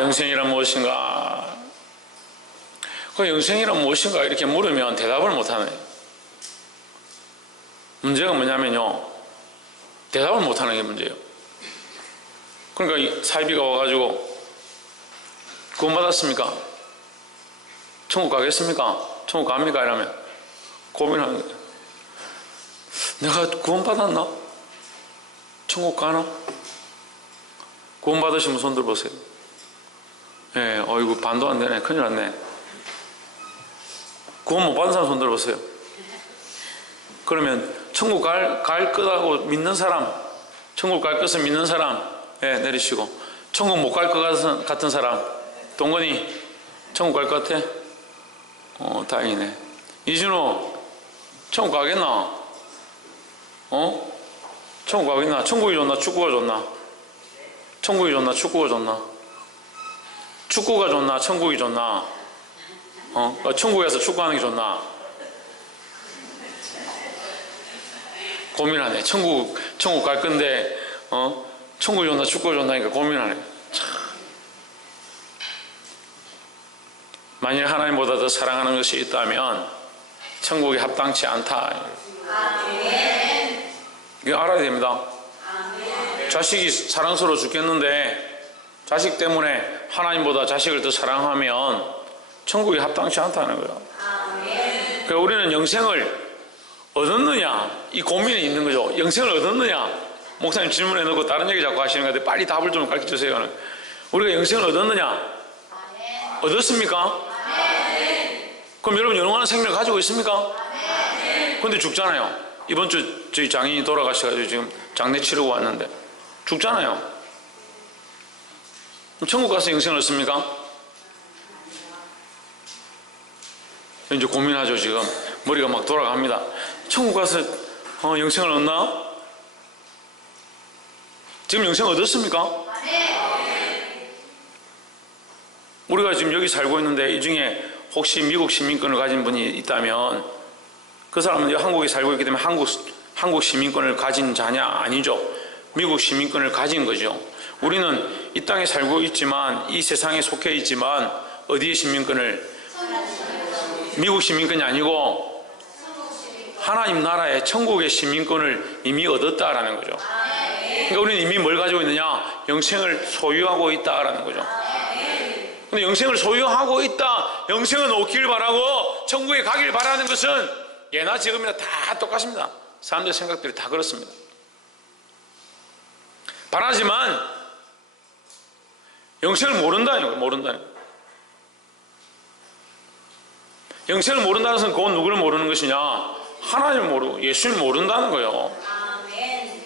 영생이란 무엇인가? 그 영생이란 무엇인가 이렇게 물으면 대답을 못하네. 문제가 뭐냐면요, 대답을 못하는 게 문제예요. 그러니까 사이비가 와가지고 구원받았습니까? 천국 가겠습니까? 천국 갑니까? 이러면 고민하는 거예요. 내가 구원받았나? 천국 가나? 구원받으시면 손 들어보세요. 예, 어이구, 반도 안 되네. 큰일 났네. 구원 못 받은 사람 손 들어보세요. 그러면 천국 갈 거라고 믿는 사람, 천국 갈 것을 믿는 사람, 예, 내리시고. 천국 못 갈 것 같은 사람, 동건이 천국 갈 것 같아? 다행이네. 이준호, 천국 가겠나? 천국 가겠나? 천국이 좋나? 축구가 좋나? 천국이 좋나? 축구가 좋나? 축구가 좋나? 천국이 좋나? 천국에서 축구하는 게 좋나? 고민하네. 천국 갈 건데, 천국이 좋나? 축구가 좋나니까 고민하네. 참. 만일 하나님보다 더 사랑하는 것이 있다면, 천국에 합당치 않다. 아멘. 이거 알아야 됩니다. 아멘. 자식이 사랑스러워 죽겠는데, 자식 때문에 하나님보다 자식을 더 사랑하면, 천국에 합당치 않다는 거예요. 아멘. 그러니까 우리는 영생을 얻었느냐, 이 고민이 있는 거죠. 영생을 얻었느냐? 목사님 질문해 놓고 다른 얘기 자꾸 하시는 건데 빨리 답을 좀 가르쳐 주세요. 우리가 영생을 얻었느냐? 아멘. 얻었습니까? 아멘. 그럼 여러분 영원한 생명을 가지고 있습니까? 아멘. 근데 죽잖아요. 이번 주 저희 장인이 돌아가셔가지고 지금 장례 치르고 왔는데 죽잖아요. 그럼 천국 가서 영생을 얻습니까? 이제 고민하죠. 지금 머리가 막 돌아갑니다. 천국 가서 영생을 얻나? 지금 영생 얻었습니까? 네. 우리가 지금 여기 살고 있는데 이 중에 혹시 미국 시민권을 가진 분이 있다면 그 사람은 한국에 살고 있기 때문에 한국 시민권을 가진 자냐? 아니죠. 미국 시민권을 가진 거죠. 우리는 이 땅에 살고 있지만 이 세상에 속해 있지만 어디의 시민권을? 미국 시민권이 아니고 하나님 나라의 천국의 시민권을 이미 얻었다라는 거죠. 그러니까 우리는 이미 뭘 가지고 있느냐? 영생을 소유하고 있다라는 거죠. 근데 영생을 소유하고 있다, 영생은 얻길 바라고 천국에 가길 바라는 것은 예나 지금이나 다 똑같습니다. 사람들의 생각들이 다 그렇습니다. 바라지만 영생을 모른다는 거예요. 모른다는 거예요. 영생을 모른다는 것은 그건 누구를 모르는 것이냐? 하나님을 모르고 예수를 모른다는 거예요. 아멘.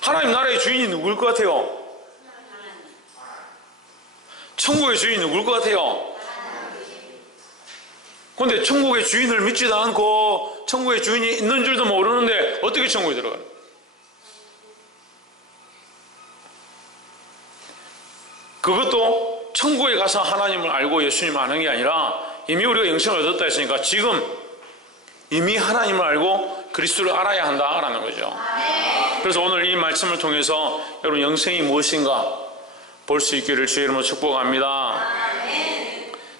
하나님 나라의 주인이 누구일 것 같아요? 천국의 주인이 누구일 것 같아요? 그런데 천국의 주인을 믿지도 않고 천국의 주인이 있는 줄도 모르는데 어떻게 천국에 들어가요? 그것도 천국에 가서 하나님을 알고 예수님을 아는 게 아니라 이미 우리가 영생을 얻었다 했으니까 지금 이미 하나님을 알고 그리스도를 알아야 한다라는 거죠. 그래서 오늘 이 말씀을 통해서 여러분 영생이 무엇인가 볼 수 있기를 주의 이름으로 축복합니다.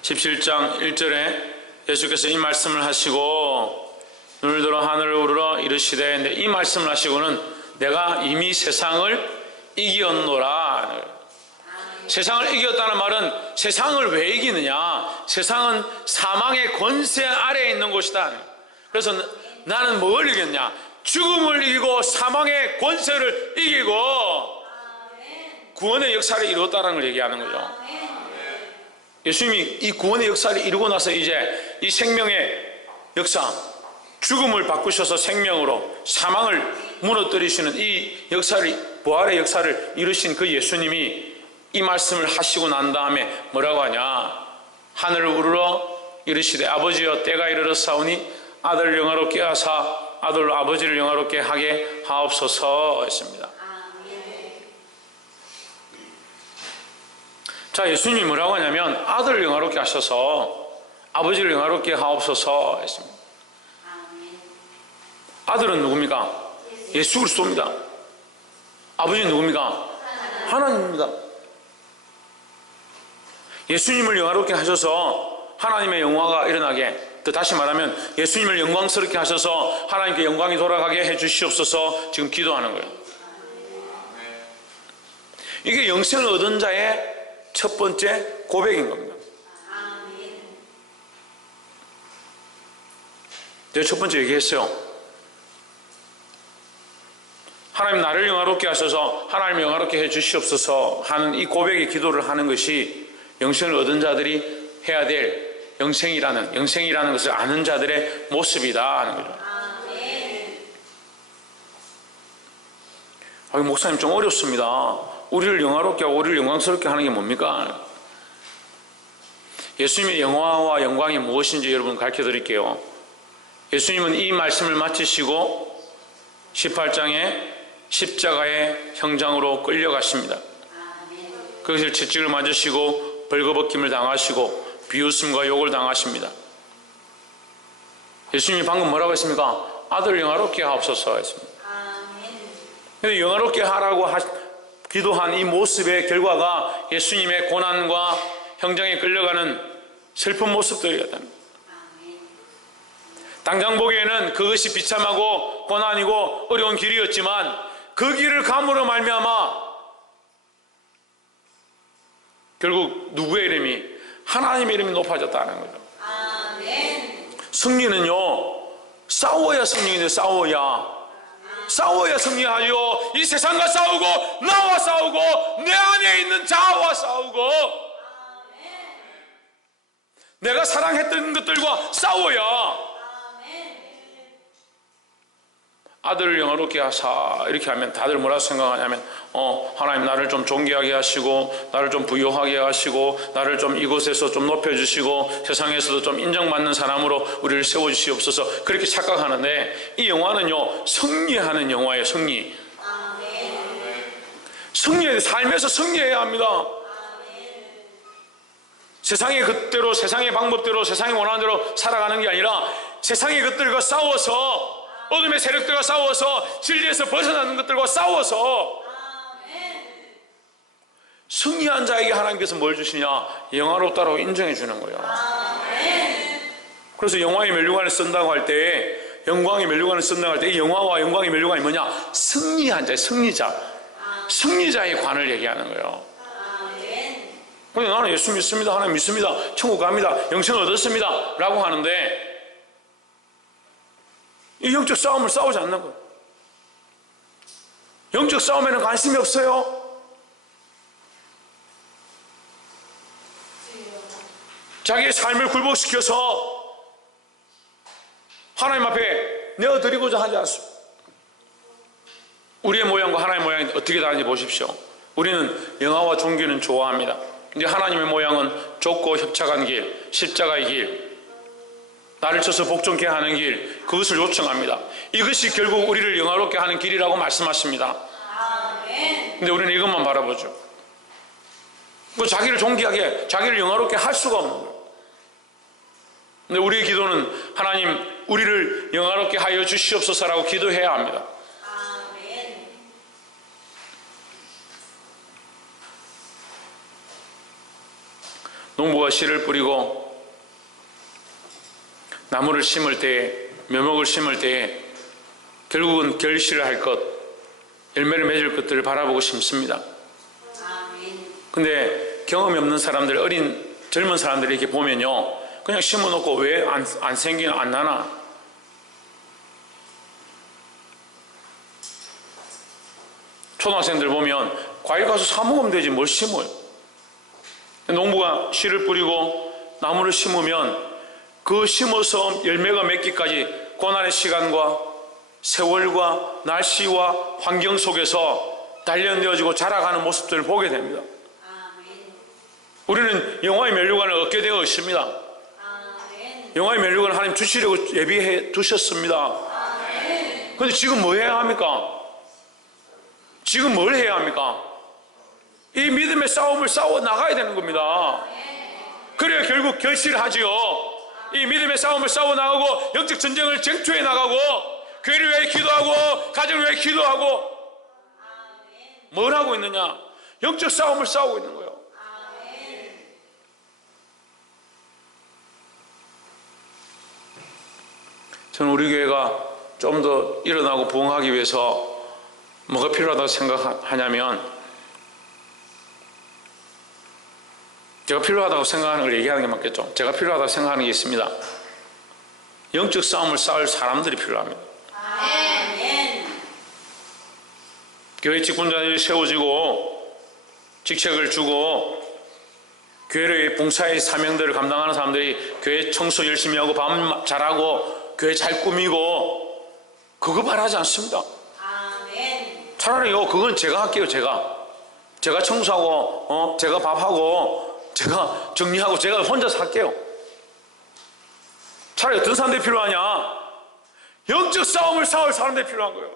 17장 1절에 예수께서 이 말씀을 하시고 눈을 들어 하늘을 우러러 이르시되, 이 말씀을 하시고는 내가 이미 세상을 이기었노라. 세상을 이겼다는 말은 세상을 왜 이기느냐? 세상은 사망의 권세 아래에 있는 곳이다. 그래서 나는 뭘 이겼냐? 죽음을 이기고 사망의 권세를 이기고 구원의 역사를 이루었다는 걸 얘기하는 거죠. 예수님이 이 구원의 역사를 이루고 나서 이제 이 생명의 역사, 죽음을 바꾸셔서 생명으로 사망을 무너뜨리시는 이 역사를, 부활의 역사를 이루신 그 예수님이 이 말씀을 하시고 난 다음에 뭐라고 하냐? 하늘을 우러러 이르시되 아버지여 때가 이르렀사오니 아들을 영화롭게 하사 아들로 아버지를 영화롭게 하게 하옵소서 했습니다. 자, 예수님이 뭐라고 하냐면 아들을 영화롭게 하셔서 아버지를 영화롭게 하옵소서 했습니다. 아들은 누굽니까? 예수 그리스도입니다. 아버지는 누굽니까? 하나님입니다. 예수님을 영화롭게 하셔서 하나님의 영화가 일어나게, 또 다시 말하면 예수님을 영광스럽게 하셔서 하나님께 영광이 돌아가게 해주시옵소서 지금 기도하는 거예요. 이게 영생을 얻은 자의 첫 번째 고백인 겁니다. 제가 첫 번째 얘기했어요. 하나님 나를 영화롭게 하셔서 하나님 영화롭게 해주시옵소서 하는 이 고백의 기도를 하는 것이 영생을 얻은 자들이 해야 될 영생이라는 것을 아는 자들의 모습이다 하는 거죠. 목사님 좀 어렵습니다. 우리를 영화롭게 하고 우리를 영광스럽게 하는 게 뭡니까? 예수님의 영화와 영광이 무엇인지 여러분 가르쳐 드릴게요. 예수님은 이 말씀을 마치시고 18장에 십자가의 형장으로 끌려가십니다. 그것을 채찍을 맞으시고 벌거벗김을 당하시고 비웃음과 욕을 당하십니다. 예수님이 방금 뭐라고 했습니까? 아들 영화롭게 하옵소서 했습니다. 근데 영화롭게 하라고 기도한 이 모습의 결과가 예수님의 고난과 형장에 끌려가는 슬픈 모습들이었답니다. 당장 보기에는 그것이 비참하고 고난이고 어려운 길이었지만 그 길을 감으로 말미암아 결국 누구의 이름이? 하나님의 이름이 높아졌다는 거죠. 승리는요, 싸워야 승리인데 싸워야 승리하여 이 세상과 싸우고 나와 싸우고 내 안에 있는 자아와 싸우고 내가 사랑했던 것들과 싸워야 아들을 영화롭게 하사 이렇게 하면 다들 뭐라 생각하냐면 하나님 나를 좀 존귀하게 하시고 나를 좀 부유하게 하시고 나를 좀 이곳에서 좀 높여주시고 세상에서도 좀 인정받는 사람으로 우리를 세워주시옵소서 그렇게 착각하는데 이 영화는요 승리하는 영화예요. 승리의 삶에서 승리해야 합니다. 세상의 것대로 세상의 방법대로 세상이 원하는 대로 살아가는 게 아니라 세상의 것들과 싸워서 어둠의 세력들과 싸워서 진리에서 벗어나는 것들과 싸워서 승리한 자에게 하나님께서 뭘 주시냐? 영화롭다라고 인정해 주는 거예요. 그래서 영화의 면류관을 쓴다고 할 때 영광의 면류관을 쓴다고 할 때 이 영화와 영광의 면류관이 뭐냐? 승리한 자, 승리자의 관을 얘기하는 거예요. 근데 나는 예수 믿습니다, 하나님 믿습니다, 천국 갑니다, 영생을 얻었습니다 라고 하는데 이 영적 싸움을 싸우지 않는 거예요. 영적 싸움에는 관심이 없어요. 자기의 삶을 굴복시켜서 하나님 앞에 내어드리고자 하지 않습니다. 우리의 모양과 하나님의 모양이 어떻게 다른지 보십시오. 우리는 영화와 종교는 좋아합니다. 근데 하나님의 모양은 좁고 협착한 길, 십자가의 길, 나를 쳐서 복종케 하는 길, 그것을 요청합니다. 이것이 결국 우리를 영화롭게 하는 길이라고 말씀하십니다. 근데 우리는 이것만 바라보죠. 자기를 존귀하게, 자기를 영화롭게 할 수가 없는 거예요. 근데 우리의 기도는 하나님 우리를 영화롭게 하여 주시옵소서라고 기도해야 합니다. 농부가 씨를 뿌리고 나무를 심을 때, 묘목을 심을 때 결국은 결실을 할 것, 열매를 맺을 것들을 바라보고 심습니다. 근데 경험이 없는 사람들, 젊은 사람들이 이렇게 보면요, 그냥 심어놓고 왜 안 생기나, 안 나나? 초등학생들 보면 과일 가서 사 먹으면 되지 뭘 심어요? 농부가 씨를 뿌리고 나무를 심으면 그 심어서 열매가 맺기까지 고난의 시간과 세월과 날씨와 환경 속에서 단련되어지고 자라가는 모습들을 보게 됩니다. 우리는 영화의 면류관을 얻게 되어 있습니다. 영화의 면류관을 하나님 주시려고 예비해 두셨습니다. 그런데 지금 뭐 해야 합니까? 지금 뭘 해야 합니까? 이 믿음의 싸움을 싸워 나가야 되는 겁니다. 그래야 결국 결실을 하지요. 이 믿음의 싸움을 싸워 나가고 영적 전쟁을 쟁투해 나가고 교회를 위해 기도하고 가정을 위해 기도하고 뭘 하고 있느냐? 영적 싸움을 싸우고 있는 거예요. 저는 우리 교회가 좀 더 일어나고 부흥하기 위해서 뭐가 필요하다고 생각하냐면, 제가 필요하다고 생각하는 걸 얘기하는 게 맞겠죠. 제가 필요하다고 생각하는 게 있습니다. 영적 싸움을 싸울 사람들이 필요합니다. 교회 직분자들이 세워지고 직책을 주고 교회의 봉사의 사명들을 감당하는 사람들이 교회 청소 열심히 하고 밥 잘하고 교회 잘 꾸미고, 그거 바라지 않습니다. 차라리요, 그건 제가 할게요. 제가 청소하고 제가 밥하고 제가 정리하고 제가 혼자서 할게요. 차라리 어떤 사람들이 필요하냐? 영적 싸움을 싸울 사람들이 필요한 거예요.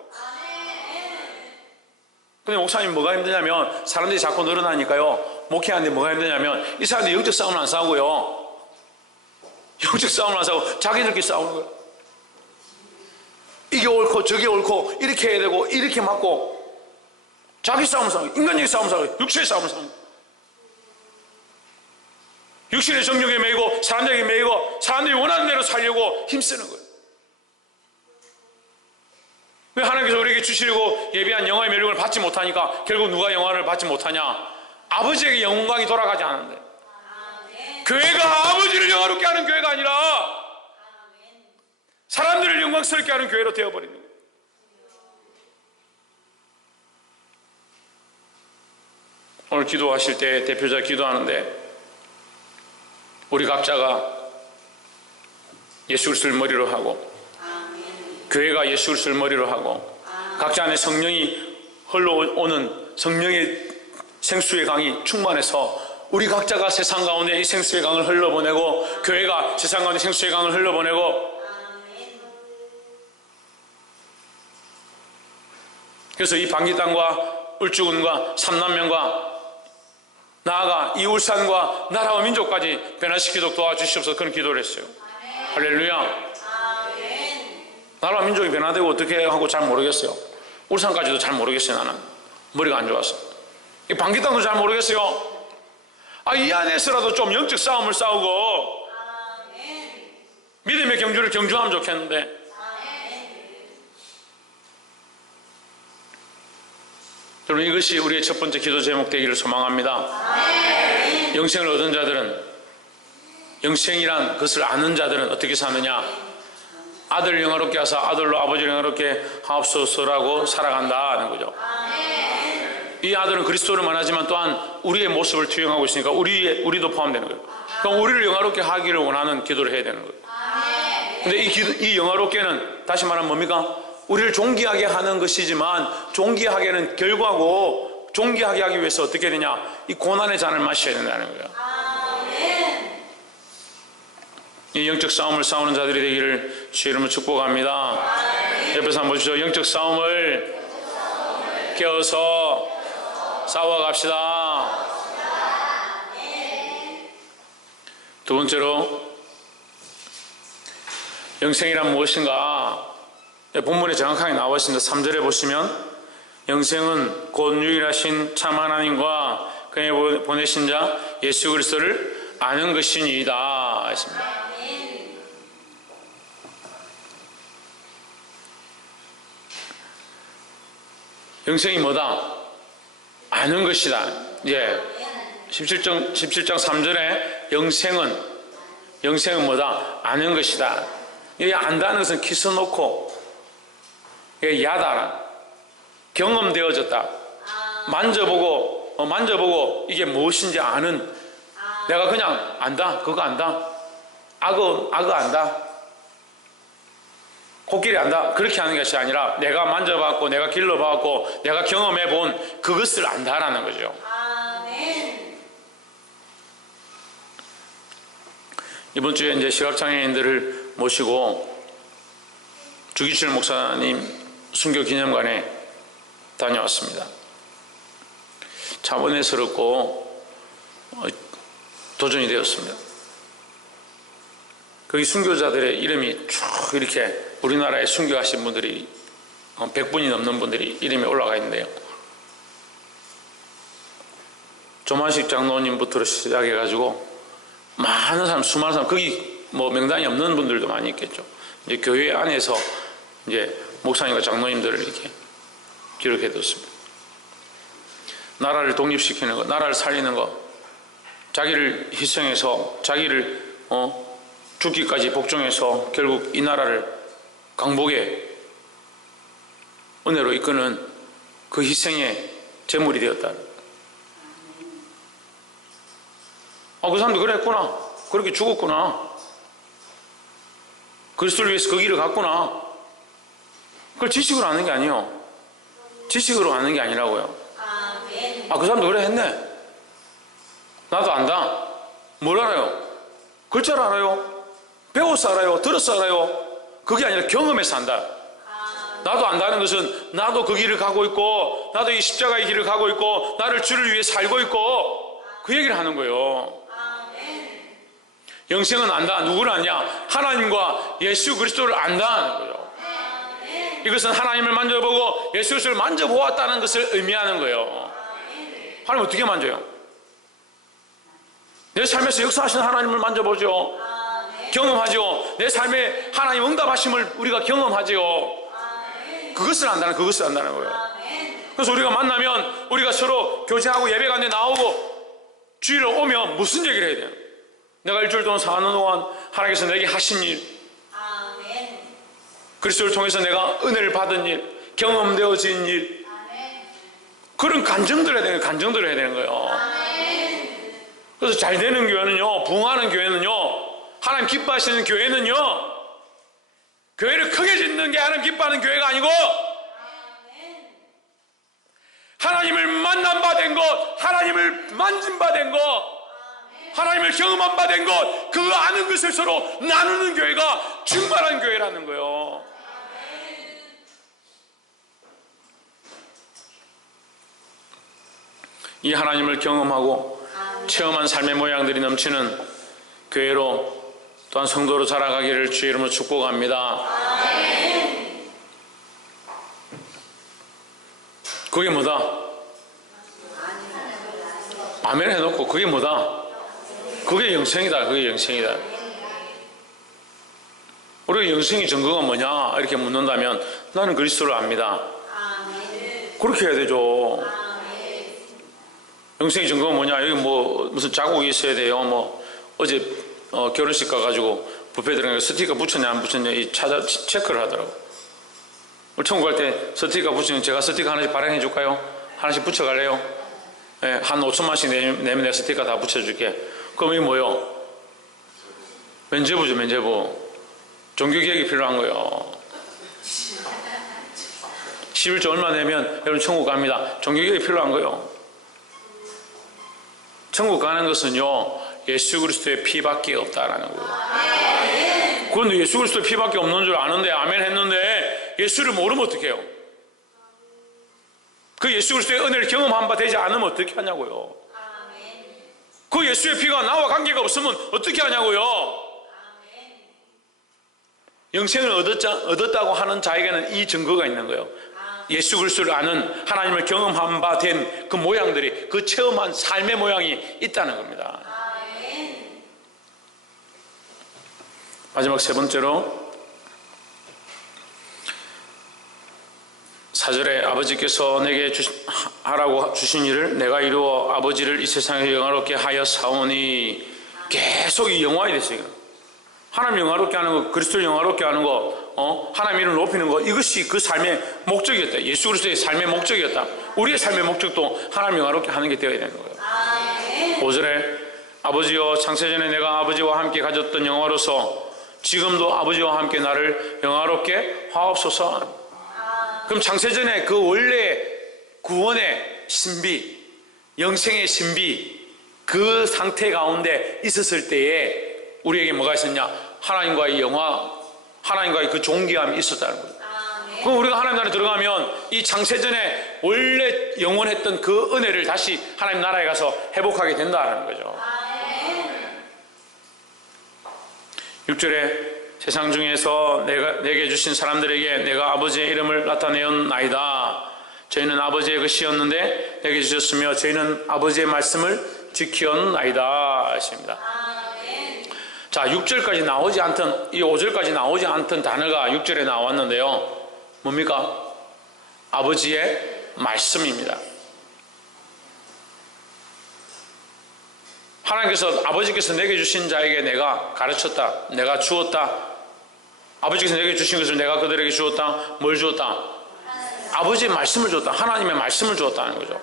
근데 목사님 뭐가 힘드냐면, 사람들이 자꾸 늘어나니까요, 목회하는데 뭐가 힘드냐면, 이 사람들이 영적 싸움을 안 싸우고요, 영적 싸움을 안 싸우고 자기들끼리 싸우는 거예요. 이게 옳고 저게 옳고 이렇게 해야 되고 이렇게 맞고, 자기 싸움을 싸우고, 인간적인 싸움을 싸우고, 육체의 싸움을 싸우고, 육신의 정욕에 매이고 사람들에게 매이고 사람들이 원하는 대로 살려고 힘쓰는 거예요. 왜 하나님께서 우리에게 주시려고 예비한 영화의 멸류관을 받지 못하니까 결국 누가 영화를 받지 못하냐? 아버지에게 영광이 돌아가지 않는데. 교회가 아버지를 영화롭게 하는 교회가 아니라 사람들을 영광스럽게 하는 교회로 되어버리는 거예요. 오늘 기도하실 때 대표자 기도하는데, 우리 각자가 예수 그리스도를 머리로 하고 교회가 예수 그리스도를 머리로 하고 각자 안에 성령이 흘러오는 성령의 생수의 강이 충만해서 우리 각자가 세상 가운데 이 생수의 강을 흘러보내고 교회가 세상 가운데 생수의 강을 흘러보내고, 그래서 이 방귀땅과 울주군과 삼남면과 나아가 이 울산과 나라와 민족까지 변화시키도록 도와주시옵소서. 그런 기도를 했어요. 할렐루야. 나라와 민족이 변화되고 어떻게 하고 잘 모르겠어요. 울산까지도 잘 모르겠어요. 나는 머리가 안 좋아서. 이 방귀땅도 잘 모르겠어요. 이 안에서라도 좀 영적 싸움을 싸우고 믿음의 경주를 경주하면 좋겠는데, 여러분, 이것이 우리의 첫 번째 기도 제목 되기를 소망합니다. 영생을 얻은 자들은, 영생이란 것을 아는 자들은 어떻게 사느냐? 아들을 영화롭게 하사 아들로 아버지를 영화롭게 하옵소서라고 살아간다는 거죠. 이 아들은 그리스도를만 하지만 또한 우리의 모습을 투영하고 있으니까 우리도 포함되는 거예요. 그럼 우리를 영화롭게 하기를 원하는 기도를 해야 되는 거예요. 근데 이 영화롭게는 다시 말하면 뭡니까? 우리를 존귀하게 하는 것이지만, 존귀하게는 결과고, 존귀하게 하기 위해서 어떻게 되냐? 이 고난의 잔을 마셔야 된다는 거예요. 이 영적 싸움을 싸우는 자들이 되기를 주의 이름으로 축복합니다. 옆에서 한번 보십시오. 영적 싸움을 깨어서 싸워갑시다. 두 번째로, 영생이란 무엇인가? 본문에 정확하게 나와 있습니다. 3절에 보시면, 영생은 곧 유일하신 참 하나님과 그의 보내신 자 예수 그리스도를 아는 것이니이다 했습니다. 영생이 뭐다? 아는 것이다. 17장 3절에 영생은 뭐다? 아는 것이다. 이 안다는 것은 키스놓고 야다, 경험되어졌다, 만져보고 이게 무엇인지 아는, 내가 그냥 안다, 그거 안다, 악어 안다, 코끼리 안다, 그렇게 하는 것이 아니라 내가 만져봤고 내가 길러봤고 내가 경험해본 그것을 안다라는 거죠. 이번 주에 이제 시각장애인들을 모시고 주기철 목사님 순교 기념관에 다녀왔습니다. 참 은혜스럽고 도전이 되었습니다. 거기 순교자들의 이름이 쭉 이렇게 우리나라에 순교하신 분들이 100분이 넘는 분들이 이름이 올라가 있는데요. 조만식 장로님부터 시작해가지고 많은 사람, 수많은 사람, 거기 뭐 명단이 없는 분들도 많이 있겠죠. 이제 교회 안에서 이제 목사님과 장로님들을 이렇게 기록해뒀습니다. 나라를 독립시키는 것, 나라를 살리는 것, 자기를 희생해서 자기를 죽기까지 복종해서 결국 이 나라를 강복의 은혜로 이끄는 그 희생의 제물이 되었다. 그 사람도 그랬구나. 그렇게 죽었구나. 그리스도를 위해서 그 길을 갔구나. 그걸 지식으로 아는 게 아니에요. 지식으로 아는 게 아니라고요. 그 사람도 그래 했네. 나도 안다. 뭘 알아요? 글자를 알아요? 배워서 알아요? 들어서 알아요? 그게 아니라 경험해서 안다. 나도 안다는 것은 나도 그 길을 가고 있고, 나도 이 십자가의 길을 가고 있고, 나를 주를 위해 살고 있고, 그 얘기를 하는 거예요. 영생은 안다. 누구를 아냐? 하나님과 예수 그리스도를 안다는 거예요. 이것은 하나님을 만져보고 예수 그리스도를 만져보았다는 것을 의미하는 거예요. 하나님 어떻게 만져요? 내 삶에서 역사하시는 하나님을 만져보죠. 경험하죠. 내 삶에 하나님 응답하심을 우리가 경험하죠. 그것을 안다는 거예요. 그래서 우리가 만나면 우리가 서로 교제하고 예배 가운데 나오고 주일을 오면 무슨 얘기를 해야 돼요? 내가 일주일 동안 사는 동안 하나님께서 내게 하신 일, 그리스도를 통해서 내가 은혜를 받은 일, 경험되어진 일, 그런 간증들을 해야 되는 거예요. 그래서 잘 되는 교회는요, 부흥하는 교회는요, 하나님 기뻐하시는 교회는요, 교회를 크게 짓는 게 하나님 기뻐하는 교회가 아니고 하나님을 만난 바 된 것, 하나님을 만진 바 된 것, 하나님을 경험한 바 된 것, 그 아는 것을 서로 나누는 교회가 충만한 교회라는 거예요. 이 하나님을 경험하고 체험한 삶의 모양들이 넘치는 교회로 또한 성도로 자라가기를 주의 이름으로 축복합니다. 그게 뭐다? 아멘 해놓고 그게 뭐다? 그게 영생이다. 그게 영생이다. 우리가 영생의 증거가 뭐냐 이렇게 묻는다면 나는 그리스도를 압니다. 그렇게 해야 되죠. 영생의 증거가 뭐냐? 여기 뭐 무슨 자국이 있어야 돼요. 뭐 어제 결혼식 가가지고 뷔페 들어가니까 스티커 붙였냐 안 붙였냐 이 체크를 하더라고. 우리 천국 갈 때 스티커 붙이면 제가 스티커 하나씩 발행해 줄까요? 하나씩 붙여갈래요? 네, 한 5천만씩 내면 내가 스티커 다 붙여줄게. 그럼 이게 뭐요? 면죄부죠. 면죄부. 종교개혁이 필요한 거예요. 11조 얼마 내면 여러분 천국 갑니다. 종교개혁이 필요한 거예요. 천국 가는 것은요, 예수 그리스도의 피밖에 없다라는 거예요. 그런데 예수 그리스도의 피밖에 없는 줄 아는데 아멘 했는데 예수를 모르면 어떻게 해요? 그 예수 그리스도의 은혜를 경험한 바 되지 않으면 어떻게 하냐고요. 그 예수의 피가 나와 관계가 없으면 어떻게 하냐고요. 영생을 얻었다고 하는 자에게는 이 증거가 있는 거예요. 예수 그리스도를 아는 하나님을 경험한 바 된 그 모양들이, 그 체험한 삶의 모양이 있다는 겁니다. 마지막 세 번째로 4절에 아버지께서 내게 하라고 주신 일을 내가 이루어 아버지를 이 세상에 영화롭게 하여 사오니, 계속 이 영화에 대해서 하나님 영화롭게 하는 거, 그리스도를 영화롭게 하는 거, 하나님 이름을 높이는 거, 이것이 그 삶의 목적이었다. 예수 그리스도의 삶의 목적이었다. 우리의 삶의 목적도 하나님 영화롭게 하는 게 되어야 되는 거예요. 5절에 아버지여 창세전에 내가 아버지와 함께 가졌던 영화로서 지금도 아버지와 함께 나를 영화롭게 하옵소서. 그럼 창세전에 그 원래 구원의 신비, 영생의 신비, 그 상태 가운데 있었을 때에 우리에게 뭐가 있었냐? 하나님과의 영화, 하나님과의 그 존귀함이 있었다는 거예요. 그럼 우리가 하나님 나라에 들어가면 이 창세전에 원래 영원했던 그 은혜를 다시 하나님 나라에 가서 회복하게 된다는 거죠. 6절에 세상 중에서 내게 주신 사람들에게 내가 아버지의 이름을 나타내었나이다. 저희는 아버지의 것이었는데 내게 주셨으며 저희는 아버지의 말씀을 지켰나이다 하십니다. 자, 6절까지 나오지 않던, 이 5절까지 나오지 않던 단어가 6절에 나왔는데요. 뭡니까? 아버지의 말씀입니다. 하나님께서, 아버지께서 내게 주신 자에게 내가 가르쳤다, 내가 주었다. 아버지께서 내게 주신 것을 내가 그들에게 주었다. 뭘 주었다? 아버지의 말씀을 주었다. 하나님의 말씀을 주었다는 거죠.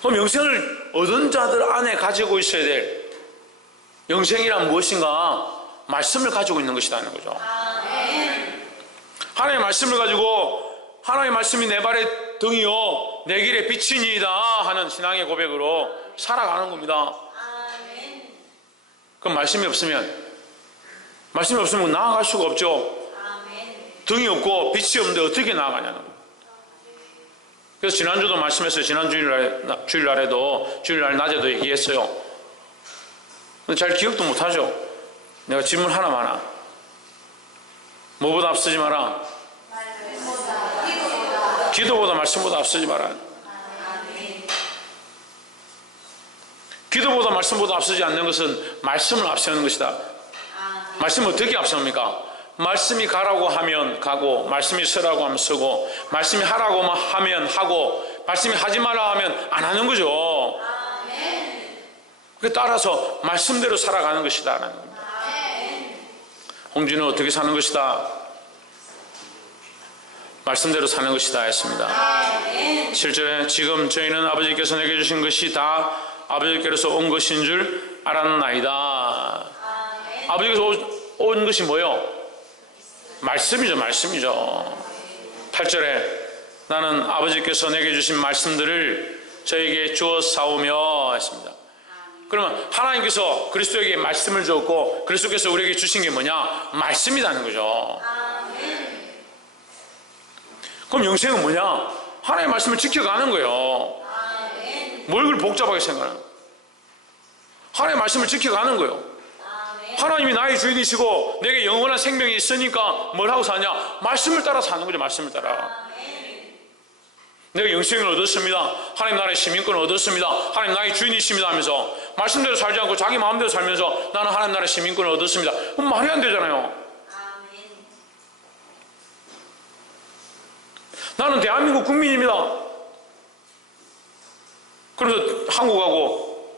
그럼 영생을 얻은 자들 안에 가지고 있어야 될 영생이란 무엇인가? 말씀을 가지고 있는 것이라는 거죠. 하나님의 말씀을 가지고, 하나님의 말씀이 내 발의 등이요 내 길의 빛이니이다 하는 신앙의 고백으로 살아가는 겁니다. 그럼 말씀이 없으면 나아갈 수가 없죠. 등이 없고 빛이 없는데 어떻게 나아가냐는 거예요. 그래서 지난주도 말씀했어요. 지난 주일날에도, 주일날 낮에도 얘기했어요. 근데 잘 기억도 못하죠. 내가 질문 하나만 하나. 뭐보다 앞서지 마라? 기도보다 말씀보다 앞서지 마라. 기도보다 말씀보다 앞서지 않는 것은 말씀을 앞세우는 것이다. 말씀을 어떻게 앞세웁니까? 말씀이 가라고 하면 가고, 말씀이 서라고 하면 서고, 말씀이 하라고 하면 하고, 말씀이 하지 마라 하면 안 하는 거죠. 따라서 말씀대로 살아가는 것이다. 홍준은 어떻게 사는 것이다? 말씀대로 사는 것이다 했습니다. 7절에 지금 저희는 아버지께서 내게 주신 것이 다 아버지께로서 온 것인 줄 알았나이다. 아버지께서 온 것이 뭐요? 말씀이죠. 8절에 나는 아버지께서 내게 주신 말씀들을 저에게 주어 싸우며 했습니다. 그러면 하나님께서 그리스도에게 말씀을 주었고, 그리스도께서 우리에게 주신 게 뭐냐? 말씀이라는 거죠. 그럼 영생은 뭐냐? 하나님의 말씀을 지켜가는 거예요. 뭘 그걸 복잡하게 생각하는 거예요? 하나님의 말씀을 지켜가는 거예요. 하나님이 나의 주인이시고 내게 영원한 생명이 있으니까 뭘 하고 사냐? 말씀을 따라 사는 거죠. 말씀을 따라. 내가 영생을 얻었습니다. 하나님 나라의 시민권을 얻었습니다. 하나님 나의 주인이십니다 하면서 말씀대로 살지 않고 자기 마음대로 살면서 나는 하나님 나라의 시민권을 얻었습니다. 그럼 말이 안 되잖아요. 나는 대한민국 국민입니다. 그래서 한국하고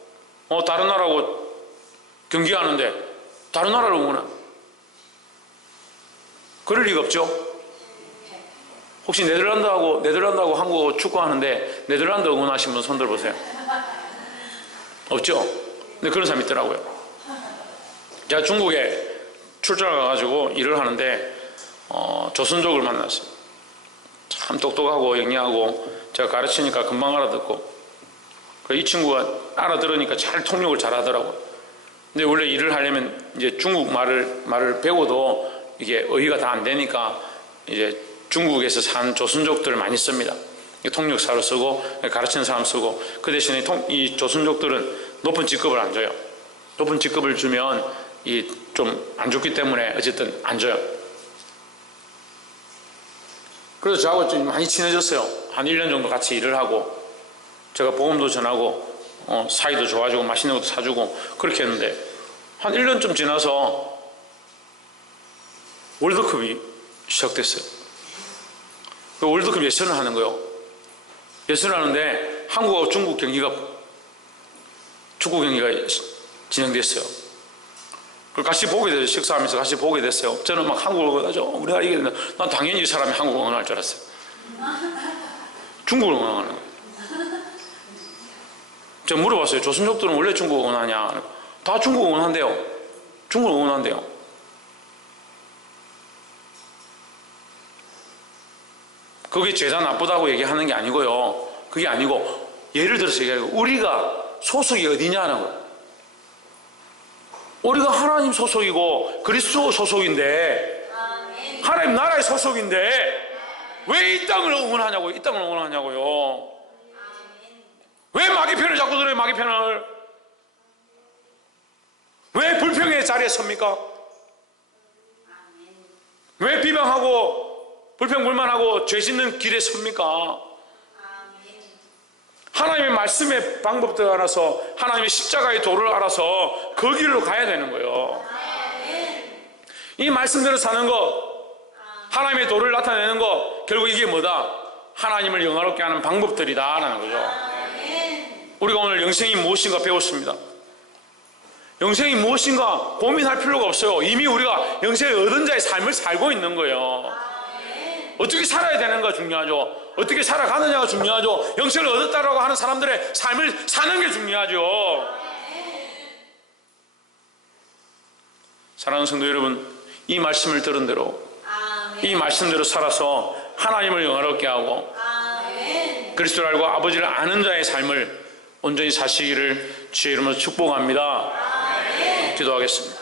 다른 나라하고 경기하는데 다른 나라를 응원한, 그럴 리가 없죠. 혹시 네덜란드하고 한국하고 축구하는데 네덜란드 응원하신 분 손 들어보세요. 없죠? 근데 그런 사람이 있더라고요. 제가 중국에 출장을 가가지고 일을 하는데 조선족을 만났어요. 참 똑똑하고 영리하고 제가 가르치니까 금방 알아듣고, 이 친구가 알아들으니까 잘 통역을 잘 하더라고요. 근데 원래 일을 하려면 이제 중국 말을 배워도 이게 어휘가 다 안 되니까 이제 중국에서 산 조선족들을 많이 씁니다. 통역사로 쓰고 가르치는 사람 쓰고, 그 대신에 이 조선족들은 높은 직급을 안 줘요. 높은 직급을 주면 좀 안 좋기 때문에 어쨌든 안 줘요. 그래서 저하고 좀 많이 친해졌어요. 한 1년 정도 같이 일을 하고, 제가 보험도 전하고 사이도 좋아지고 맛있는 것도 사주고 그렇게 했는데, 한 1년쯤 지나서 월드컵이 시작됐어요. 월드컵 예선을 하는 거예요. 예선을 하는데 한국하고 중국 축구 경기가 진행됐어요. 그걸 같이 보게 됐어요. 식사하면서 같이 보게 됐어요. 저는 막 한국을 응원하죠. 우리가 이기게 된다. 난 당연히 이 사람이 한국을 응원할 줄 알았어요. 중국을 응원하는 거예요. 제가 물어봤어요. 조선족들은 원래 중국 응원하냐? 다 중국 응원한대요. 중국을 응원한대요. 그게 죄다 나쁘다고 얘기하는 게 아니고요. 그게 아니고, 예를 들어서 얘기하는 거예요. 우리가 소속이 어디냐는 거예요. 우리가 하나님 소속이고 그리스도 소속인데, 하나님 나라의 소속인데 왜 이 땅을 응원하냐고요. 이 땅을 응원하냐고요. 왜 마귀 편을 자꾸 들어요. 마귀 편을. 왜 불평의 자리에 섭니까? 왜 비방하고 불평불만하고 죄 짓는 길에 섭니까? 하나님의 말씀의 방법들을 알아서 하나님의 십자가의 도를 알아서 그 길로 가야 되는 거예요. 이 말씀대로 사는 것, 하나님의 도를 나타내는 것, 결국 이게 뭐다? 하나님을 영화롭게 하는 방법들이다라는 거죠. 우리가 오늘 영생이 무엇인가 배웠습니다. 영생이 무엇인가 고민할 필요가 없어요. 이미 우리가 영생을 얻은 자의 삶을 살고 있는 거예요. 어떻게 살아야 되는가 중요하죠. 어떻게 살아가느냐가 중요하죠. 영생을 얻었다라고 하는 사람들의 삶을 사는 게 중요하죠. 사랑하는 성도 여러분, 이 말씀을 들은 대로 이 말씀대로 살아서 하나님을 영화롭게 하고 그리스도를 알고 아버지를 아는 자의 삶을 온전히 사시기를 주의 이름으로 축복합니다. 기도하겠습니다.